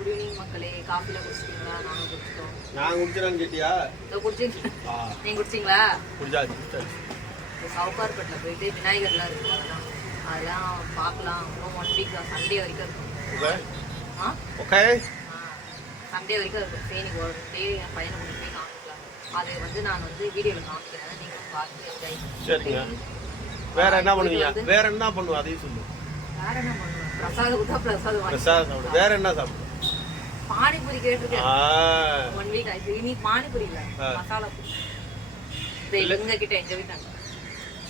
Good evening மக்களே காஃபில குடிச்சிட்டீங்களா? நாங்க குடிச்சிட்டோம். நான் குடிச்சிடான்னு கேட்டியா? இதோ குடிச்சிங்க. ஆ. நீங்க குடிச்சிங்களா? குடிச்சாச்சு குடிச்சாச்சு. இந்த சவுகார்பேட்டில் போயிட்டு விநாயகர்லாம் இருக்கு அதெல்லாம். அதெல்லாம் பார்க்கலாம். இன்னும் ஒன் வீக் சண்டே வரைக்கும் இருக்கும். ஓகே சண்டே வரைக்கும் இருக்கும். தேனி ஒரு தேனி என் பையனை கொண்டு போய் காமிக்கலாம். அதை வந்து நான் வந்து வீடியோவில் காமிக்கிறேன். நீங்களும் பார்த்து. சரிங்க. வேற என்ன பண்ணுவீங்க? வேற என்ன பண்ணுவ? அதையும் சொல்லு. வேற என்ன பண்ணுவேன் பிரசாதம் கொடுத்தா பிரசாதம் பிரசாதம் வேற என்ன சாப்பிடு? பானிபூரி கேட்டிருக்கேன் ஒன் வீக் ஆயிடுச்சு. இனி பானிபூரி இல்ல. மசாலா எங்க கிட்ட எங்க வீட்டாங்க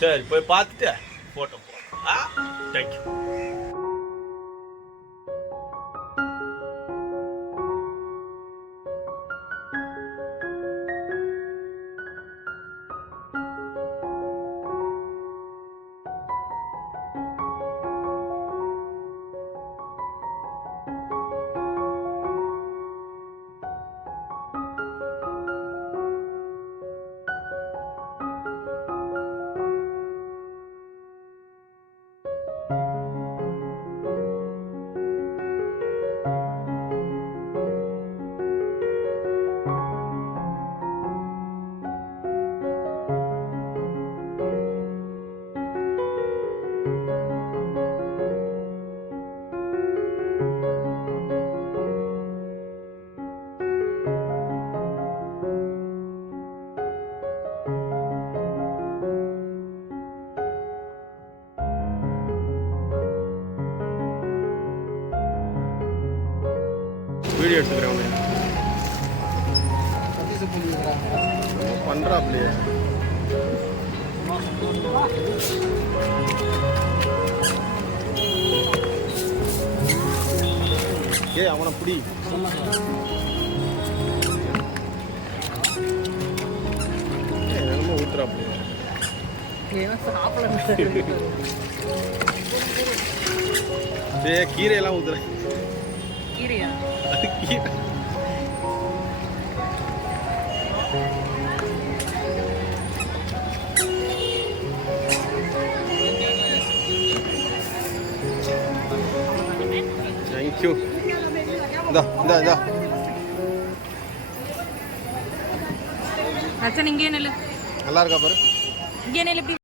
சரி போய் பார்த்துட்டு போட்டோ போ. ஆ? தேங்க்யூ வீடியோ எடுத்துக்கிறேன் உன்னை பண்ணுறாப்லையே ஏ அவனை பிடி. ஏய், என்னமோ ஊத்துறாப்லையே. ஏய் கீரையெல்லாம் ஊத்துறேன். கீரையா அது கீரை தேங்க்யூ இந்தா இந்தா இந்தா அச்சன் இங்கே நில்லு நல்லா இருக்கா பாரு இங்கே நில்லு